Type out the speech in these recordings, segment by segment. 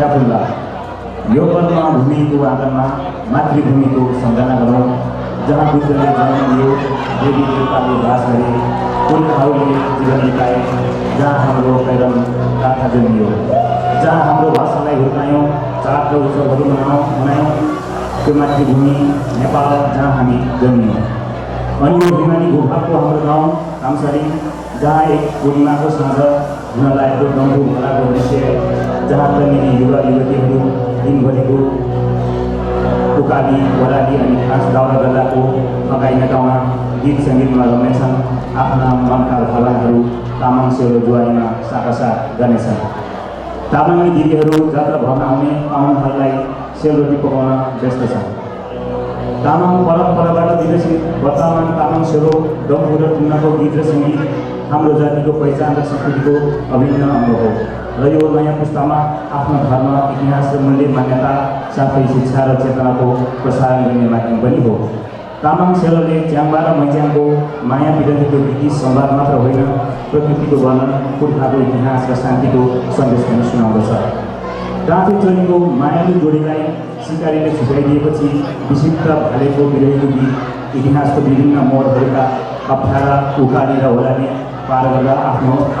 याफुल्ला यो कर्म भूमिको आधारमा मातृभूमिको सम्झना गरौँ जहाँ बुद्धले जन्म लियो देवी देवताले बास गरे पुर्खाहरूले जीवन बिताए जहाँ हाम्रो पैरम गाथा जन्मियो जहाँ हाम्रो भाषालाई हुर्कायौँ चाड र उत्सवहरू मनायौँ त्यो मातृभूमि नेपाल जहाँ हामी जन्मियौँ। अनि यो हिमाली भूभागको हाम्रो गाउँ कामसारी जहाँ एक पूर्णिमाको साँझ हुन लागेको डम्फु खोलाको दृश्य जहाँ तन्निने युवा युवतीहरू दिनभरिको उकाली वराली अनि खास दाउरा गर्दाको थकाइ मेटाउन गीत सङ्गीतमा रम्नेछन् आफ्ना मनका भावनाहरू तामाङ सेलो जुवारीमा साकासाथ गर्नेछन्। तामाङी दिदीहरू जात्रा भर्न आउने पाहुनाहरूलाई सेलरोटी पकाउन व्यस्त छन्। तामाङ परम्पराबाट विकसित वर्तमान तामाङ सेलो डम्फु र टुङ्गाको गीत र सङ्गीत हाम्रो जातिको पहिचान र संस्कृतिको अभिन्न अङ्ग हो र यो नयाँ पुस्तामा आफ्नो धर्म इतिहास र मूल्य मान्यता साथै शिक्षा र चेतनाको प्रसारण गर्ने माध्यम पनि हो। तामाङ सेलोले च्याङ्बा र मैच्याङको माया विरहितको गीत संवाद मात्र होइन प्रकृतिको वर्णन पुर्खाको इतिहास र शान्तिको सन्देश पनि सुनाउँदछ। राति चोरीको मायालु जोडीलाई सिकारीले छुट्याइदिएपछि विशिष्ट भालेको विरहित गीत इतिहासको विभिन्न मोडहरूका अप्ठ्यारा उकाली र ओलाली पार गर्दा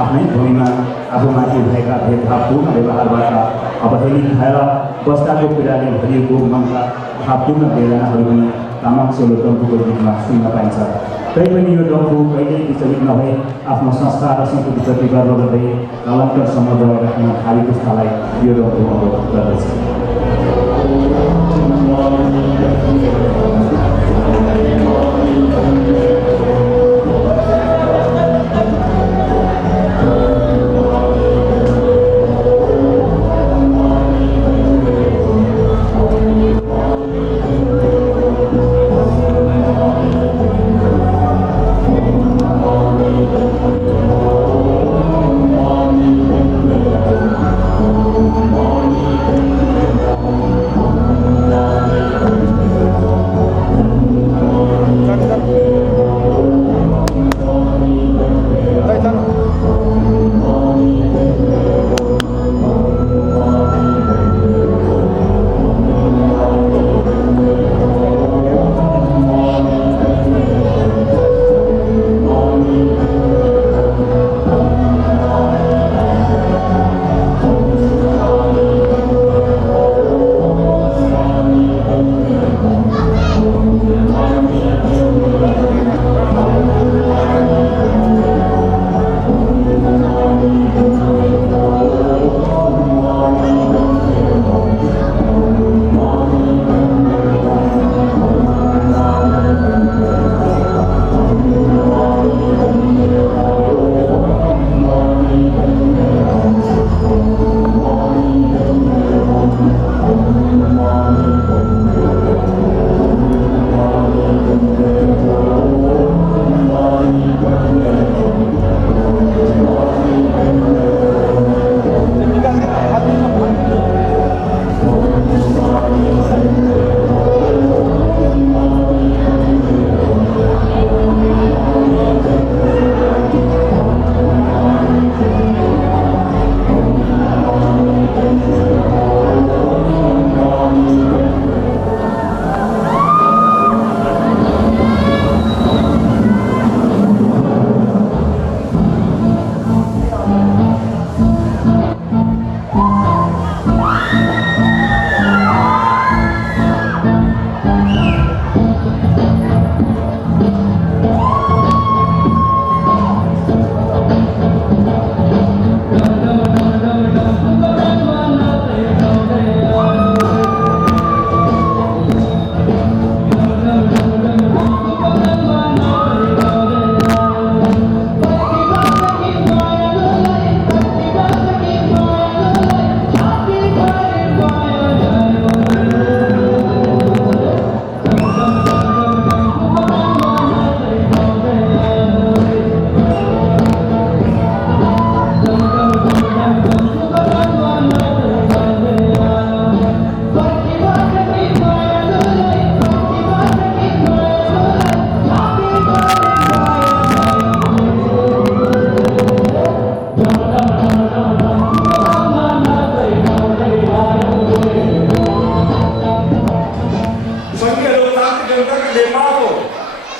आफ्नै भूमिमा आफूमाथि भएका भेदभावपूर्ण व्यवहारबाट अवहेलित भएर बस्दाको पीडाले भरिएको मनका भावपूर्ण वेदनाहरू पनि तामाङ सेलो डम्फुको गीतमा सुन्न पाइन्छ। तैपनि यो डम्फु कहिल्यै विचलित नभई आफ्नो संस्कार र संस्कृतिप्रति गर्व गर्दै कालान्तरसम्म जोगाइ राख्न भावी पुस्तालाई यो डम्फु अनुरोध गर्दछ।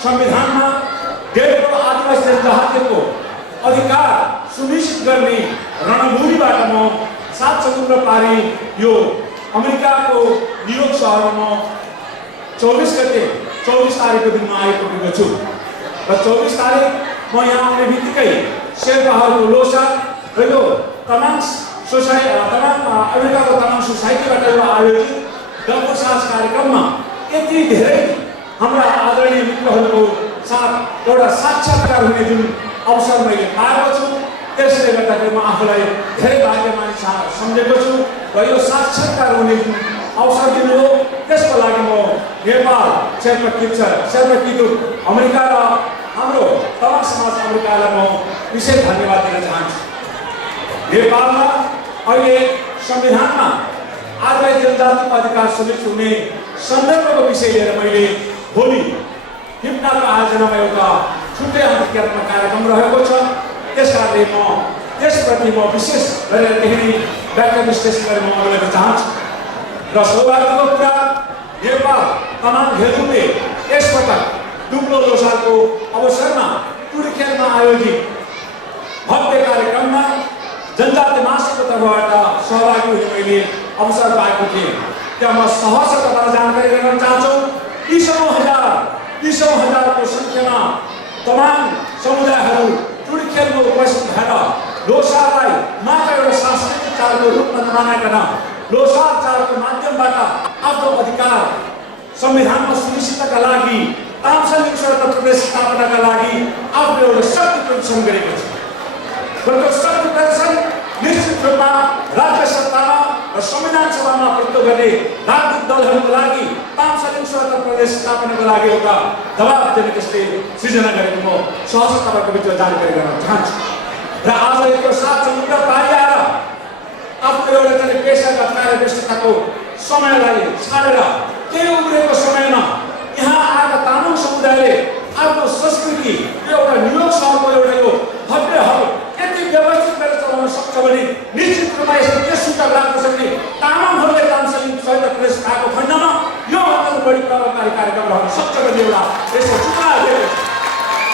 संविधानमा देशको आदिवासी जनजातिको अधिकार सुनिश्चित गर्ने रणभूमिबाट म 7 समुद्र पारी यो अमेरिकाको न्युयोर्क सहरमा 24 गते 24 तारिकको दिनमा आइपुगेको छु र 24 तारिक म यहाँ आउने बित्तिकै शेर्पाहरूको लोसार र यो तमाङ अमेरिकाको तमाङ सोसाइटीबाट यो आयोजित डम्बु सास कार्यक्रममा यति धेरै हाम्रा आदरणीय मित्रहरूको साथ एउटा साक्षात्कार हुने जुन अवसर मैले पाएको छु त्यसले गर्दाखेरि म आफूलाई धेरै भाग्यमान सम्झेको छु र यो साक्षात्कार हुने जुन अवसर दिनु हो त्यसको लागि म नेपाल शेर्पा किदुर अमेरिका र हाम्रो तमाङ समाज अमेरिकालाई म विशेष धन्यवाद दिन चाहन्छु। नेपालमा अहिले संविधानमा आदिवासी जनजातिको अधिकार सुनिश्चित हुने सन्दर्भको विषय लिएर मैले भोलि हिप्नाको आयोजनामा एउटा छुट्टै अन्तर्क्रियात्मक कार्यक्रम रहेको छ। त्यसकारणले म त्यसप्रति म विशेष गरेर त्यही व्याख्या विश्लेषण गरेर म अगाडि बढ्न चाहन्छु र सौभाग्यको कुरा नेपाल तमाङ घेरुङले यसपटक दुब्लो लोसारको अवसरमा टुरिखेलमा आयोजित भव्य कार्यक्रममा जनजाति महासभाको तर्फबाट सहभागी हुने मैले अवसर पाएको थिएँ। त्यहाँ म सहर्ष तपाईँलाई जानकारी गराउन चाहन्छु 20,000 हजारको सङ्ख्यामा तमाम समुदायहरू टुरिखेलमा उपस्थित भएर लोसारलाई मात्र एउटा सांस्कृतिक चाडको रूपमा नमानाइकन लोसार चाडको माध्यमबाट आफ्नो अधिकार संविधानमा सुनिश्चितका लागि तामसालिङ स्वतन्त्र प्रदेश स्थापनाका लागि आफ्नो एउटा शक्ति प्रदर्शन गरेको छ। र शक्ति प्रदर्शन निश्चित रूपमा राज्य सत्तामा र संविधान सभामा प्रस्तुत गर्ने राजनीतिक दलहरूको लागि तामसालिङ स्वतन्त्र प्रदेश स्थापनाको लागि एउटा दबाव दिने त्यसले सृजना गरेको म सहज तपाईँको बिचमा जानकारी गराउन चाहन्छु। र आज यो 7 समुद्र पारी आएर आफ्नो एउटा चाहिँ पेसागत कार्य व्यस्तताको समयलाई छाडेर केही उब्रेको समयमा यहाँ आएका तामाङ समुदायले आफ्नो संस्कृति एउटा न्युयोर्क सहरको एउटा यो भव्य हल यति व्यवस्थित गरेर चलाउन सक्छ भने निश्चित रूपमा यसले के सूचक लाग्न सक्ने तामाङहरूले तामसालिङ स्वतन्त्र प्रदेश आएको खण्डमा योभन्दा बढी प्रभावकारी कार्यक्रम रहन सक्छ भन्ने एउटा यसको सूचना दिएको छ।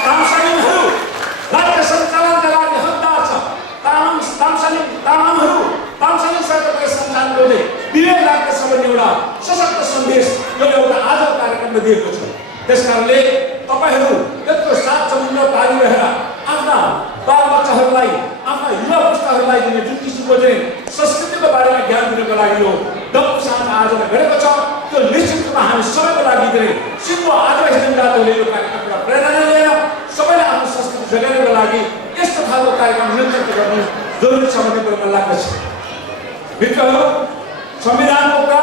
तामसालिङहरू राज्य सञ्चालनका लागि हकदार छ। तामाङहरू तामसालिङ स्वतन्त्र प्रदेश सञ्चालन गर्ने विवेक लाग्दछ भन्ने एउटा सशक्त सन्देश यो एउटा आजको कार्यक्रमले दिएको छ। त्यसकारणले तपाईँहरू यत्रो 7 समुद्र पारी रहेर आफ्ना बालबच्चाहरूलाई आफ्ना युवा पुस्ताहरूलाई दिने जुन किसिमको चाहिँ संस्कृतिको बारेमा ज्ञान दिनको लागि यो डम्बु सास आयोजना गरेको छ त्यो निश्चित रूपमा हामी सबैको लागि चाहिँ सिङ्गो आदिवासी जनजातिहरूले यो कार्यक्रमबाट प्रेरणा लिएर सबैले आफ्नो संस्कृति जोगाउनको लागि यस्तो खालको कार्यक्रम नियन्त्रण गर्नु जरुरी छ भन्ने कुरो मलाई लाग्दछ। मित्रहरू, संविधानको कुरा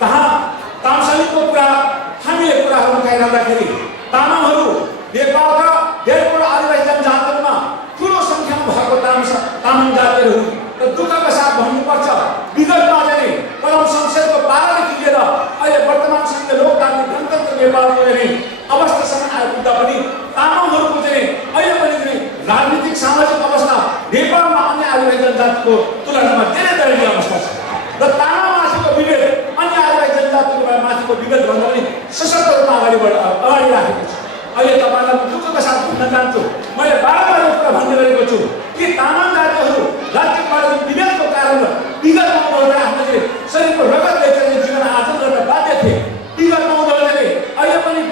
कहाँ तामसालिङको कुरा हामीले कुराहरू उठाइरहँदाखेरि तामाङहरू नेपालका धेरैवटा आदिवासी जनजातिहरूमा ठुलो सङ्ख्यामा भएको तामाङ जातिहरू र दुःखका साथ भन्नुपर्छ विगतमा चाहिँ कलम संसदको 12 देखि लिएर अहिले वर्तमान संघीय लोकतान्त्रिक गणतन्त्र नेपालको चाहिँ अवस्थासम्म आइपुग्दा पनि तामाङहरूको चाहिँ अहिले पनि चाहिँ राजनीतिक सामाजिक अवस्था नेपालमा अन्य आदिवासी जनजातिको तुलनामा धेरै दयनीय अवस्था छ र तामाङमाथिको विभेद अन्य आदिवासी जनजातिको माथिको विभेदभन्दा पनि सशक्त रूपमा अगाडि राखेको छ। अहिले तपाईँलाई म दुःखका साथ भन्न चाहन्छु, मैले बारम्बार यो कुरा भन्दै गरेको छु कि तामाङ जातिहरू राज्यमा विभेदको कारण विगतमा उनीहरूले आफ्नो शरीरको रगतले चाहिँ जीवन आर्जन गर्न बाध्य थिए। विगतमा उनीहरूले अहिले पनि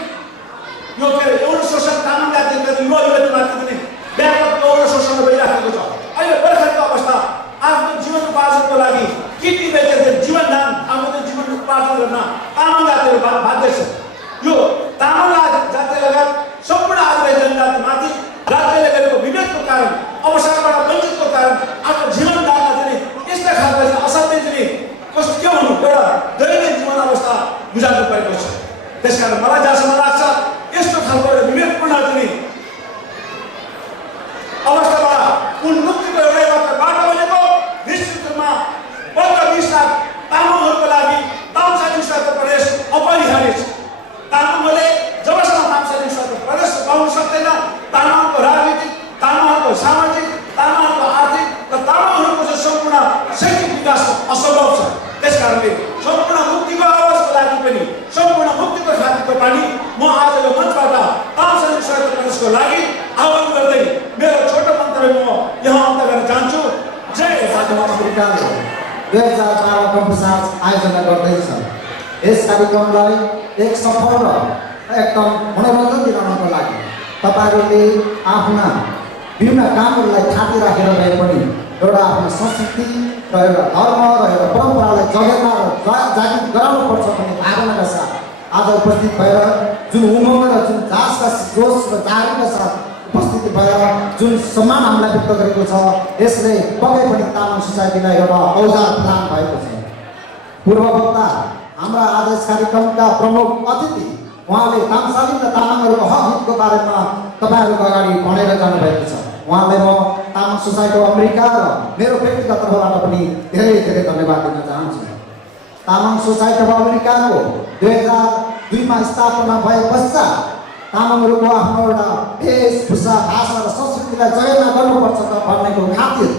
यो के अरे यौन शोषण तामाङ जातिहरूको युवा युवतीमाथि पनि व्यापक यौन शोषण भइराखेको छ। अहिले भर्खरको अवस्था आफ्नो जीवन उपार्जनको लागि किडनी बेचेर जीवन दान आफ्नो जीवन उपार्जन गर्न तामाङ जातिहरू बाध्य छ। यो तामाङ जाति लगायत सम्पूर्ण आदिवासी जनजातिमाथि राज्यले गरेको विभेदको कारण अवसरबाट वञ्चितको कारण आफ्नो जीवन दानमा चाहिँ यस्ता खालको असाध्यै चाहिँ कस्तो के भन्नु एउटा दैनिक जीवन अवस्था गुजार्नु परेको छ। त्यसकारण मलाई जहाँसम्म लाग्छ यस्तो खालको एउटा विभेदपूर्ण चाहिँ अवस्थाबाट उन्मुक्तिको एउटै मात्र बाटो भनेको निश्चित रूपमा 15-20 लाख तामाङहरूको लागि तामसालिङ स्वतन्त्र प्रदेश अपरिहार्य छ। तामाङहरूले जबसम्म तामसालिङ स्वतन्त्र प्रदेश पाउन सक्दैन तामाङको राजनीतिक, तामाङको सामाजिक, तामाङको आर्थिक र तामाङहरूको चाहिँ सम्पूर्ण शैक्षिक विकास असम्भव छ। त्यसकारणले सम्पूर्ण मुक्तिको आवाजको लागि पनि सम्पूर्ण मुक्तिको खातिर पनि म आज यो मञ्चबाट त्यसको लागि आह्वान गर्दै मेरो छोटो मन्तव्य म यहाँ अन्त गर्न चाहन्छु। जय साथमा अमेरिकाले 2012 कम्पिटिसन आयोजना गर्दैछ। यस कार्यक्रमलाई एक सफल र एकदम मनोरञ्जन दिलाउनको लागि तपाईँहरूले आफ्ना विभिन्न कामहरूलाई थाती राखेर भए पनि एउटा आफ्नो संस्कृति र एउटा धर्म र एउटा परम्परालाई जगेर्ना र जागृत गराउनुपर्छ भन्ने भावनाका साथ आज उपस्थित भएर जुन उमङ्ग र जुन जासका जोस र जागृतका साथ उपस्थिति भएर जुन सम्मान हामीलाई व्यक्त गरेको छ, यसले पक्कै पनि तामाङ सोसाइटीलाई एउटा औजार प्रदान भएको छ। पूर्व वक्ता हाम्रा आज यस कार्यक्रमका प्रमुख अतिथि उहाँले तामसाली र तामाङहरूको हक हितको बारेमा तपाईँहरूको अगाडि भनेर जानुभएको छ। उहाँलाई म तामाङ सोसाइटी अफ अमेरिका र मेरो व्यक्तिगत तर्फबाट पनि धेरै धेरै धन्यवाद दिन चाहन्छु। तामाङ सोसाइटी अफ अमेरिकाको 2002 स्थापना भए पश्चात तामाङहरूको आफ्नो एउटा वेशभूषा, भाषा र संस्कृतिलाई जगेर्ना गर्नुपर्छ भन्नेको खातिर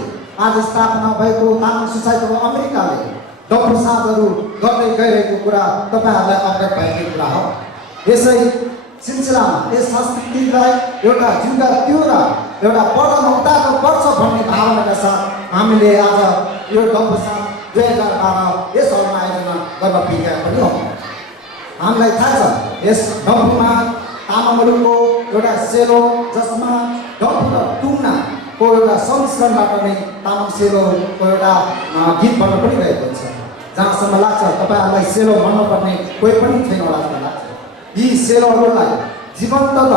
आज स्थापना भएको तामाङ सोसाइटी अफ अमेरिकाले डम्फुसादहरू गर्दै गइरहेको कुरा तपाईँहरूलाई अवगत भएको कुरा हो। यसै सिलसिलामा यस संस्कृतिलाई एउटा जिउँदा त्यो र एउटा बढ्न उतार्नुपर्छ भन्ने भावनाका साथ हामीले आज यो डम्फुसाद 2012 यस हलमा आयोजना गर्न पुगेका पनि हो। हामीलाई थाहा छ यस डम्फुमा तामाङहरूको एउटा सेलो जसमा डम्फु र टुङ्नाको एउटा संस्करणबाट नै तामाङ सेलोको एउटा गीत बन्न पनि गएको छ। जहाँसम्म लाग्छ तपाईँहरूलाई सेलो भन्नुपर्ने कोही पनि छैन होला जस्तो लाग्छ। यी सेलोहरूलाई जीवन्त र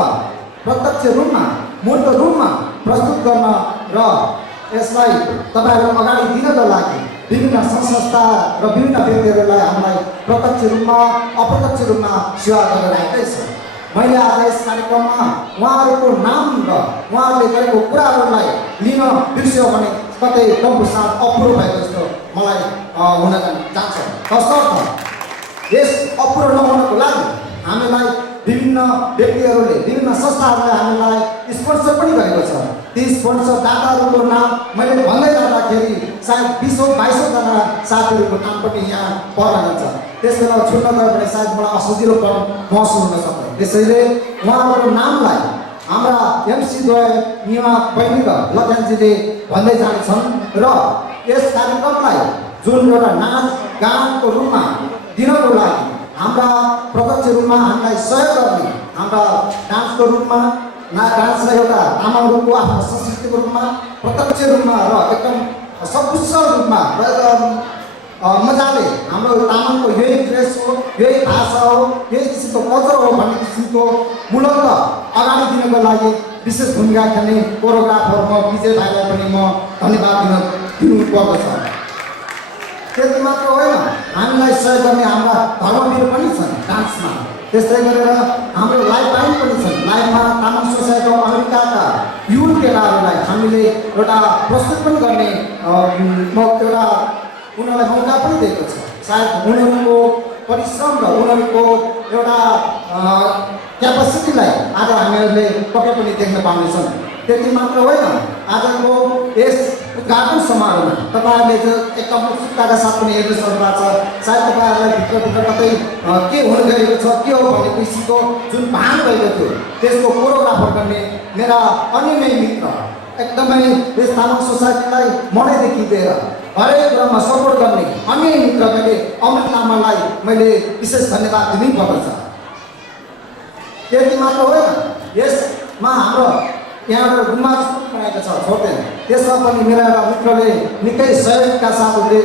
प्रत्यक्ष रूपमा मूर्त रूपमा प्रस्तुत गर्न र यसलाई तपाईँहरू अगाडि दिनको लागि विभिन्न संस्था र विभिन्न व्यक्तिहरूलाई हामीलाई प्रत्यक्ष रूपमा अप्रत्यक्ष रूपमा सेवा गरिरहेकै छ। मैले आज यस कार्यक्रममा उहाँहरूको नाम र उहाँहरूले गरेको कुराहरूलाई लिन बिर्स्यो भने कतै डम्फुसाद अपुरो भएको जस्तो मलाई हुन जान्छ। तसर्थ यस अपुरो नहुनको लागि हामीलाई विभिन्न व्यक्तिहरूले विभिन्न संस्थाहरूले हामीलाई स्पोन्सर पनि गरेको छ। ती स्पोन्सर दाताहरूको नाम मैले भन्दै जाँदाखेरि सायद 20-22 जना साथीहरूको नाम पनि यहाँ पर्न जान्छ। त्यसबेला छुट्न गयो भने सायद मलाई असजिलोपन महसुस हुन सक्छ। त्यसैले उहाँहरूको नामलाई हाम्रा एमसी द्वय निमा बहिनी र लखनजीले भन्दै जान्छन् र यस कार्यक्रमलाई जुन एउटा नाच गानको रूपमा दिनको लागि हाम्रा प्रत्यक्ष रूपमा हामीलाई सहयोग गर्ने हाम्रा डान्सको रूपमा डान्सलाई एउटा तामाङहरूको आफ्नो संस्कृतिको रूपमा प्रत्यक्ष रूपमा र एकदम सकुशल रूपमा र मजाले हाम्रो तामाङको यही ड्रेस हो, यही भाषा हो, यही किसिमको कल्चर हो भन्ने किसिमको मूलत अगाडि दिनको लागि विशेष भूमिका खेल्ने कोरियोग्राफर म विजय भाइलाई पनि म धन्यवाद दिनुपर्दछ। त्यति मात्र होइन, हामीलाई सहयोग गर्ने हाम्रा धर्मवीर पनि छन् डान्समा। त्यस्तै गरेर हाम्रो लाइफ लाइन पनि छन्। लाइफमा तामाङ सोसाइटी अफ अमेरिकाका युथ केटाहरूलाई हामीले एउटा प्रस्तुत पनि गर्ने एउटा उनीहरूलाई मौका पनि दिएको छ। सायद उनीहरूको परिश्रम र उनीहरूको एउटा क्यापासिटीलाई आज हामीहरूले पक्कै पनि देख्न पाउनेछौँ। त्यति मात्र होइन, आजको यस उद्घाटन समारोहमा तपाईँहरूले जो एकदम उत्सुकताका साथ पनि हेर्न सक्नुभएको छ। सायद तपाईँहरूलाई भित्र कतै के हुन गएको छ, के हो भन्ने किसिमको जुन भान भएको थियो त्यसको कोरियोग्राफर गर्ने मेरा अन्य मित्र एकदमै यस तामाङ सोसाइटीलाई मनैदेखि दिएर हरेक कुरामा सपोर्ट गर्ने अन्य मित्र मैले अमृत लामालाई मैले विशेष धन्यवाद दिनै पर्दछ। त्यति मात्र होइन, यसमा हाम्रो यहाँ एउटा गुम्बा बनाएको छ छोटे, त्यसमा पनि मेरा एउटा मित्रले निकै सहयोगका साथहरूले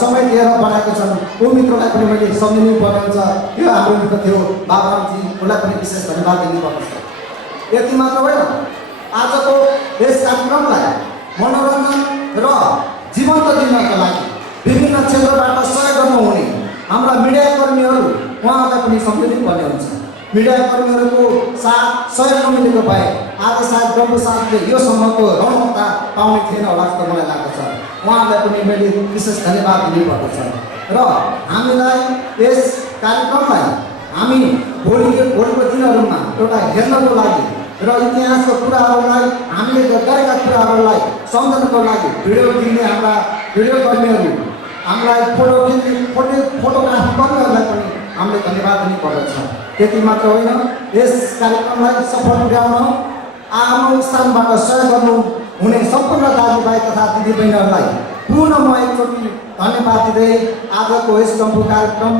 समय दिएर बनाएको छन्। ऊ मित्रलाई पनि मैले सम्झिनु पर्ने हुन्छ। यो हाम्रो मित्र थियो बाबुरामजी, उसलाई पनि विशेष धन्यवाद दिनुपर्दछ। यति मात्र होइन, आजको यस कार्यक्रमलाई मनोरञ्जन र जीवन्त दिनको लागि विभिन्न क्षेत्रबाट सहयोग गर्नुहुने हाम्रा मिडियाकर्मीहरू उहाँहरूलाई पनि सम्झिनु पर्ने हुन्छ। मिडियाकर्मीहरूको साथ सहयोग नमिलेको भए आज सायद डम्फुसादले योसम्मको रौनकता पाउने थिएन होला जस्तो मलाई लाग्दछ। उहाँहरूलाई पनि मैले विशेष धन्यवाद दिनुपर्दछ। र हामीलाई यस कार्यक्रमलाई हामी भोलिको दिनहरूमा एउटा हेर्नको लागि र इतिहासको कुराहरूलाई हामीले गरेका कुराहरूलाई सम्झनको लागि भिडियो दिने हाम्रा भिडियो कर्मीहरू, हामीलाई फोटोग्राफी गर्नेहरूलाई पनि हामीले धन्यवाद दिनुपर्दछ। त्यति मात्र होइन, यस कार्यक्रमलाई सफल पुर्याउन आफ्नो स्थानबाट सहयोग गर्नु हुने सम्पूर्ण दाजुभाइ तथा दिदीबहिनीहरूलाई पुनः म एकचोटि धन्यवाद दिँदै आजको यस चम्पू कार्यक्रम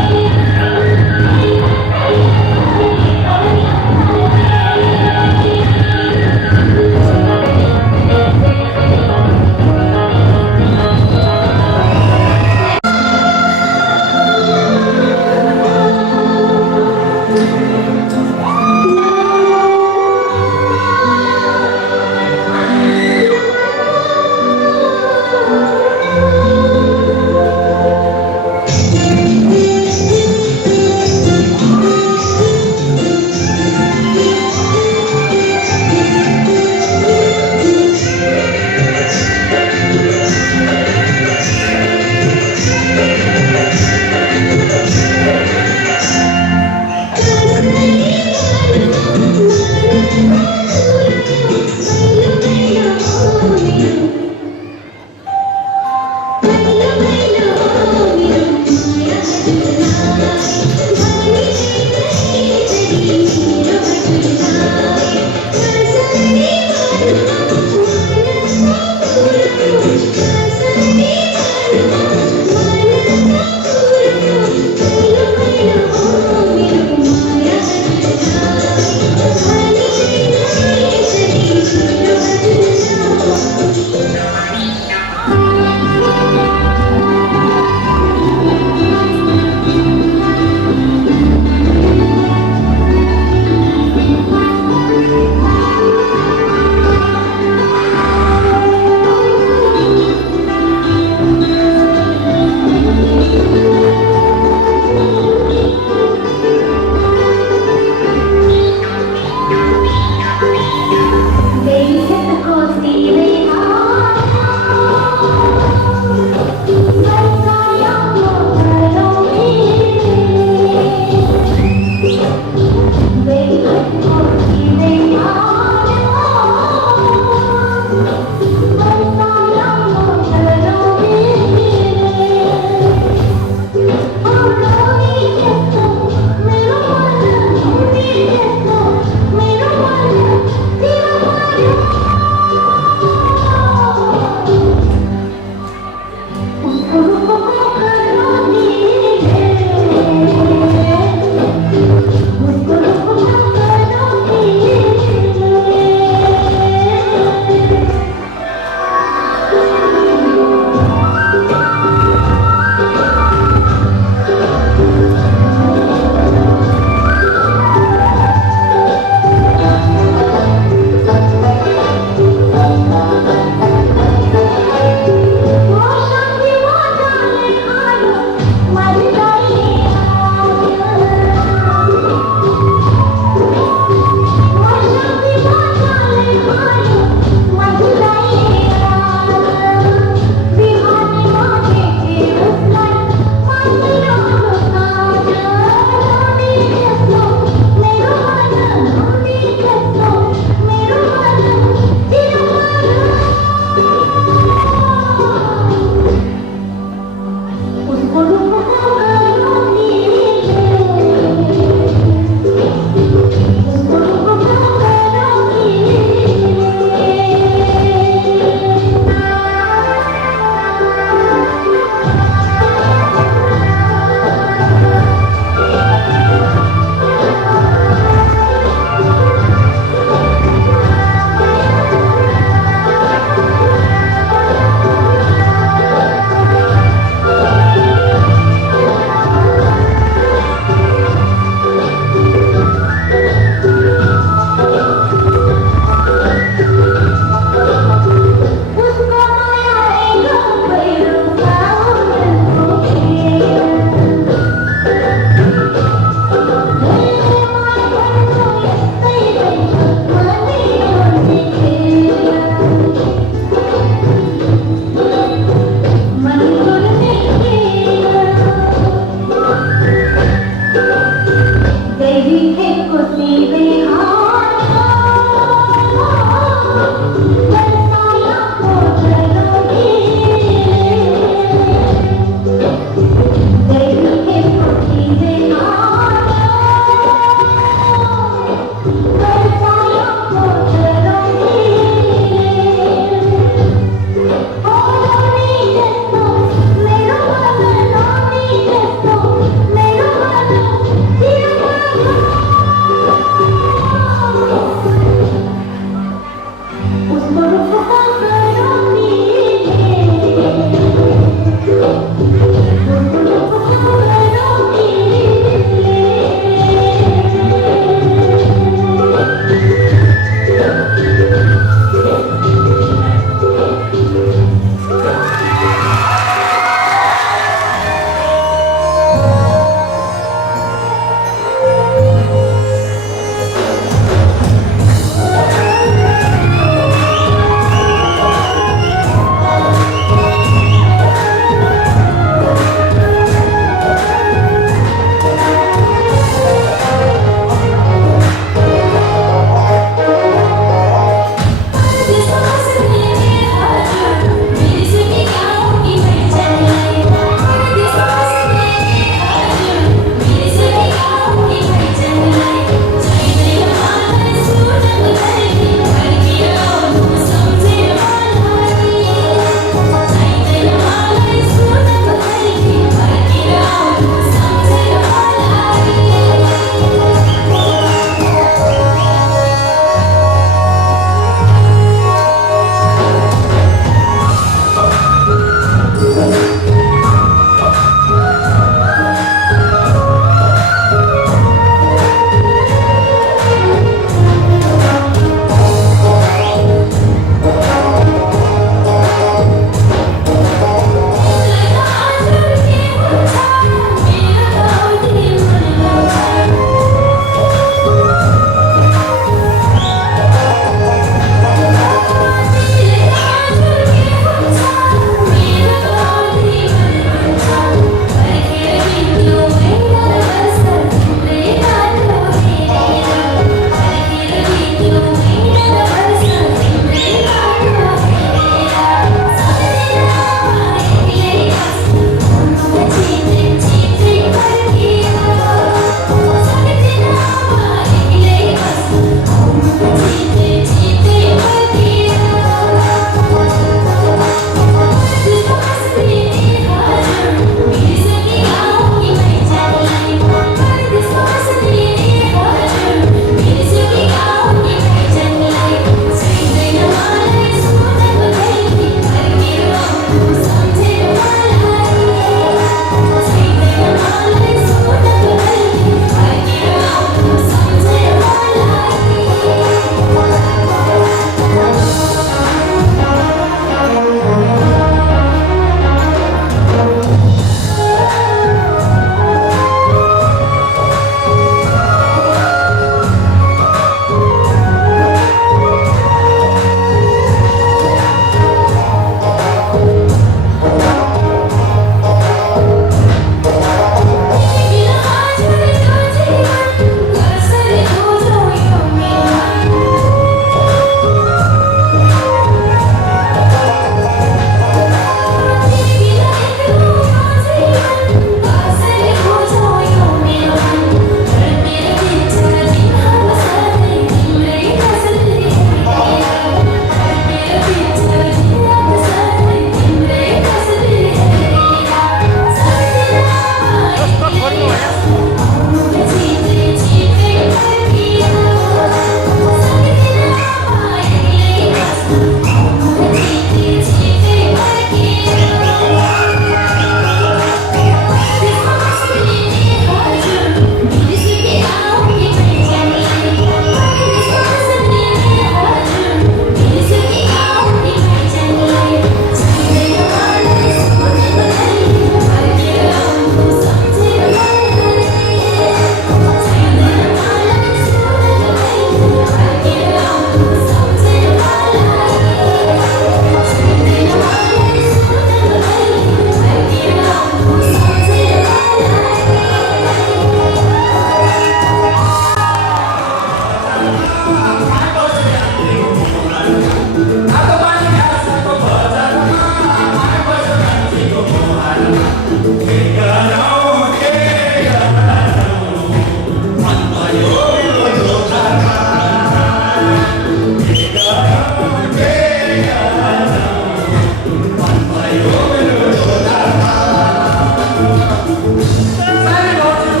सारी भाउजू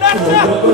Nacha!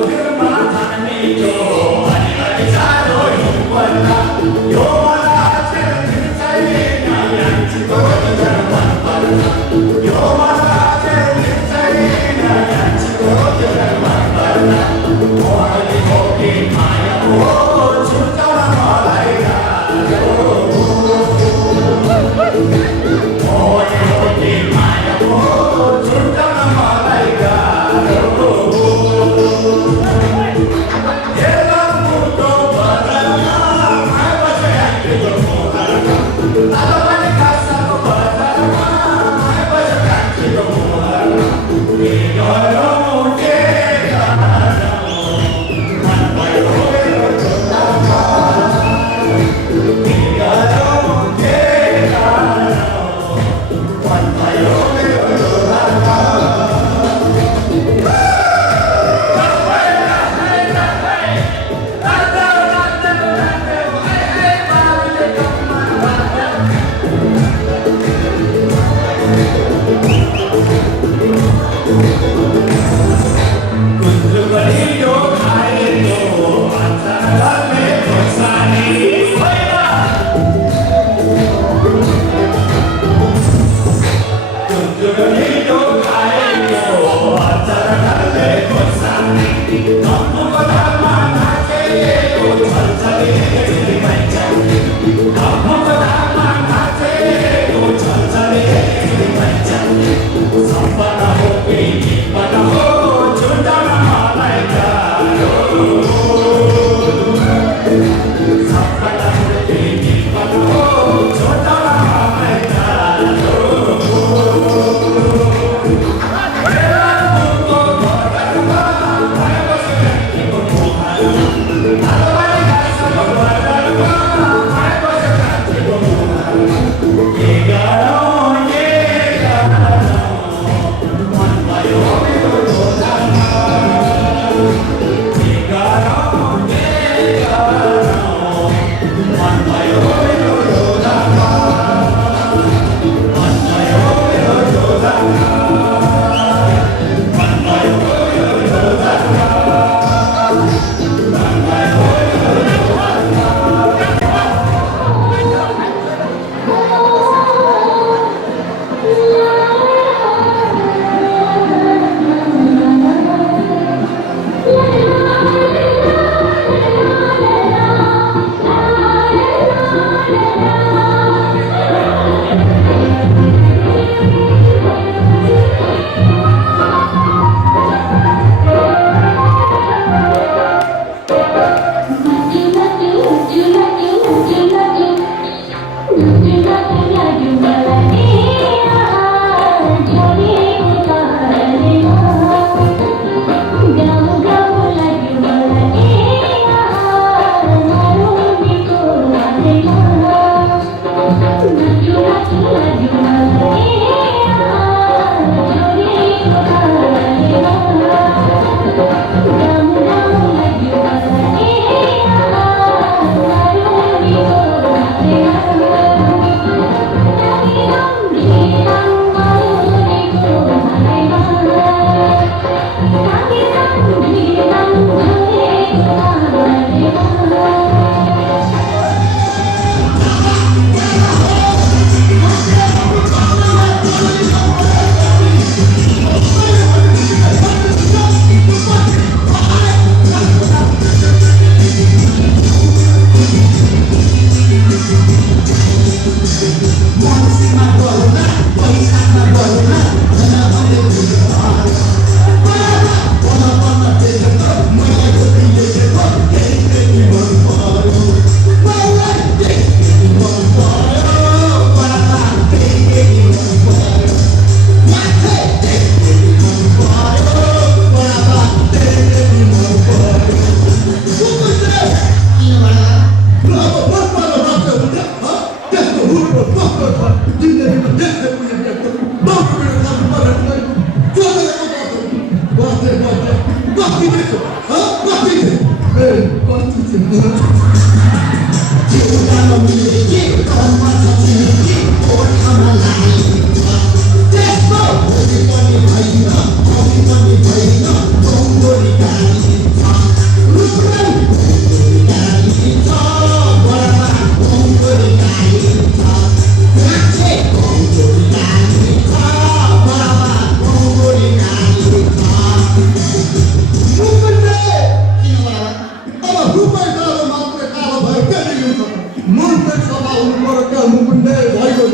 मुलुकको सभा हुनु पर्यो त्यहाँ मुकुन्दे भयो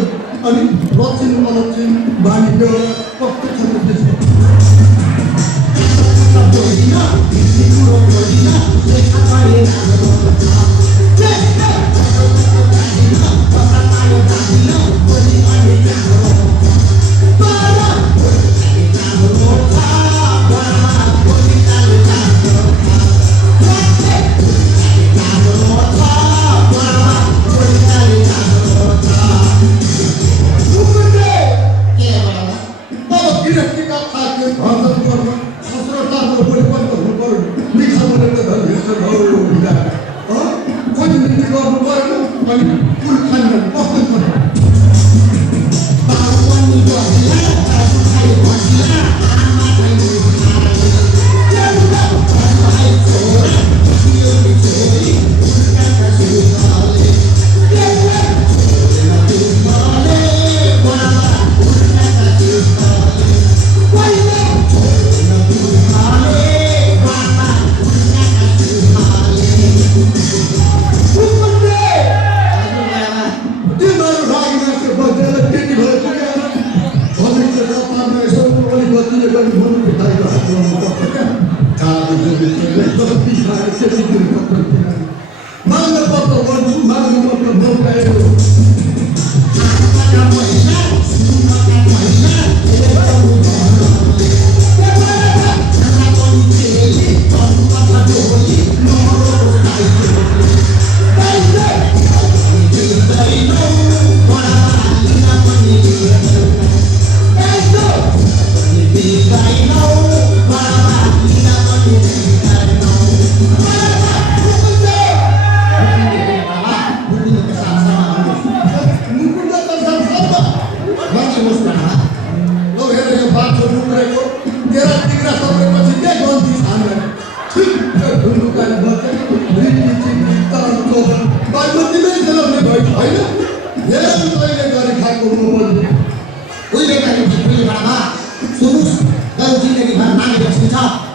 अनि लक्षिण अलक्षिण बानी बेहोरा कस्तो छ त्यसको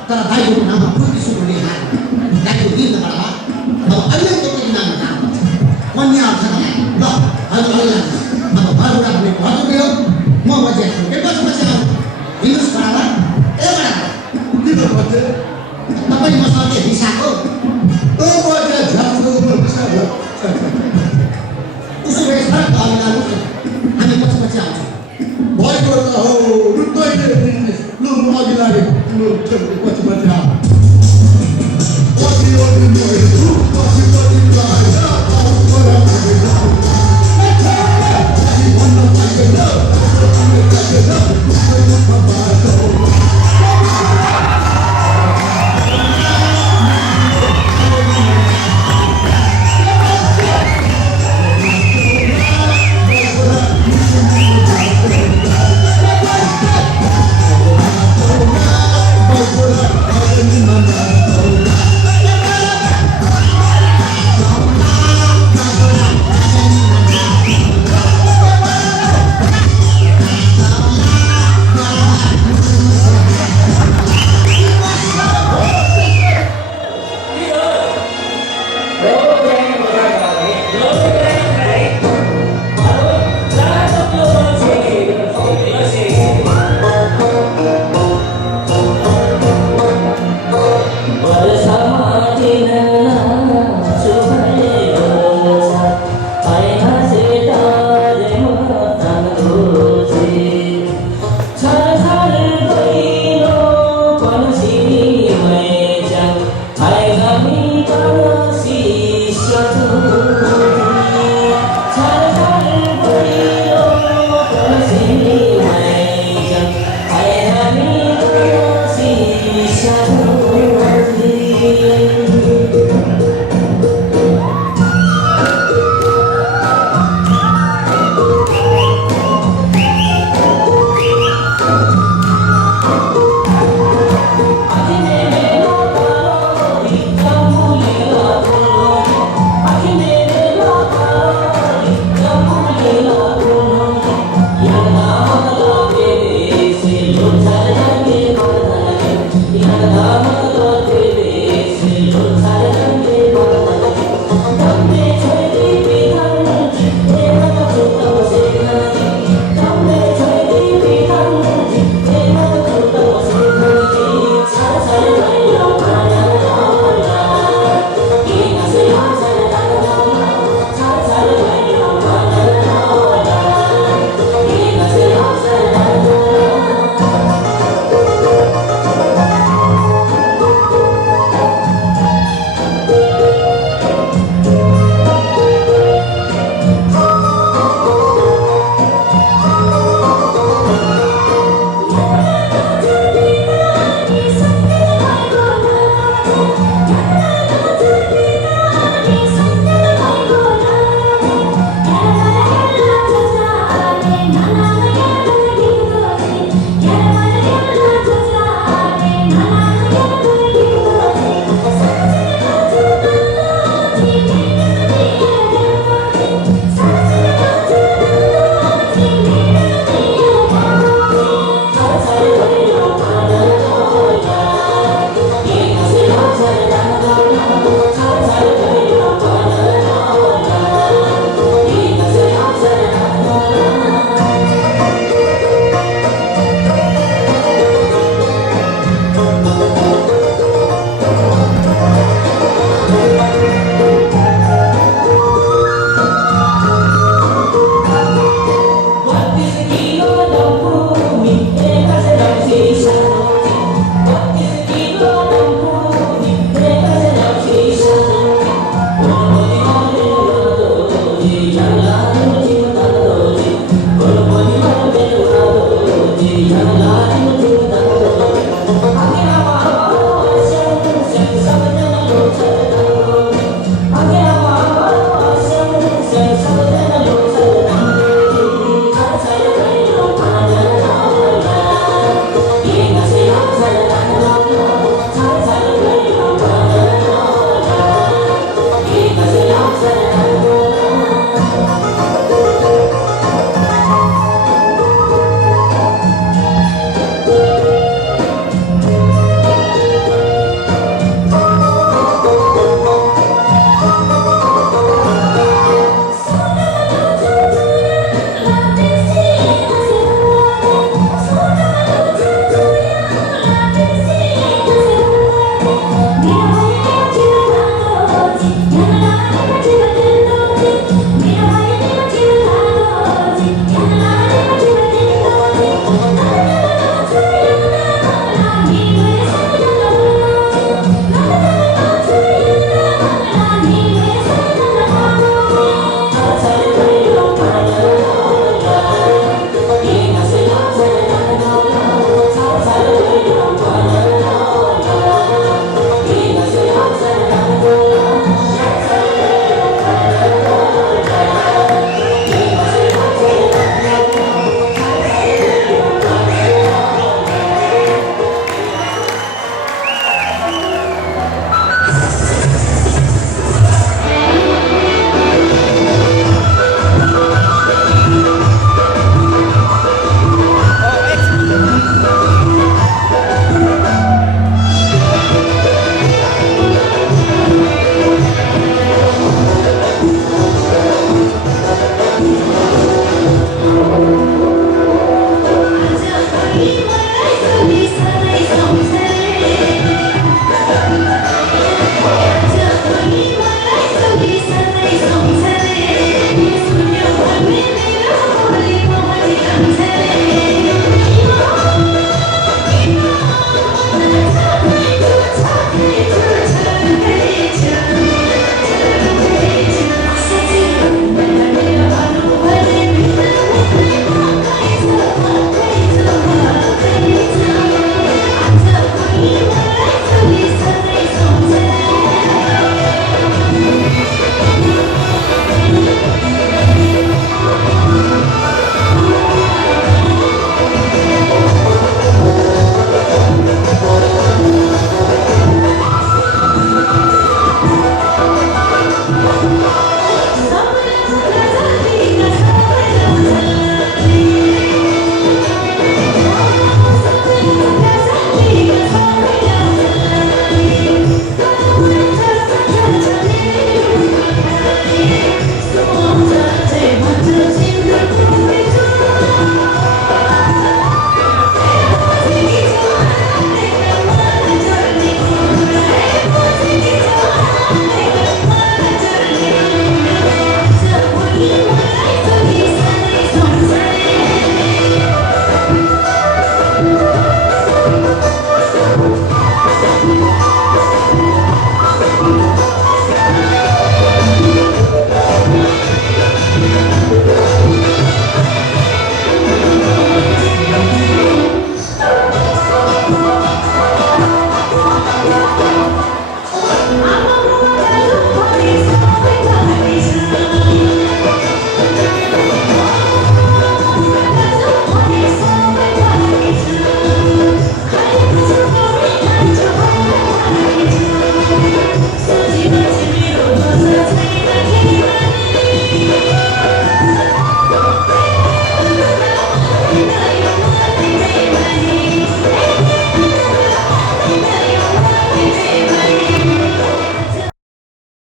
तर दाइको नाममा फुर्ती सुन्ने हात दाइको दिन त अब अहिले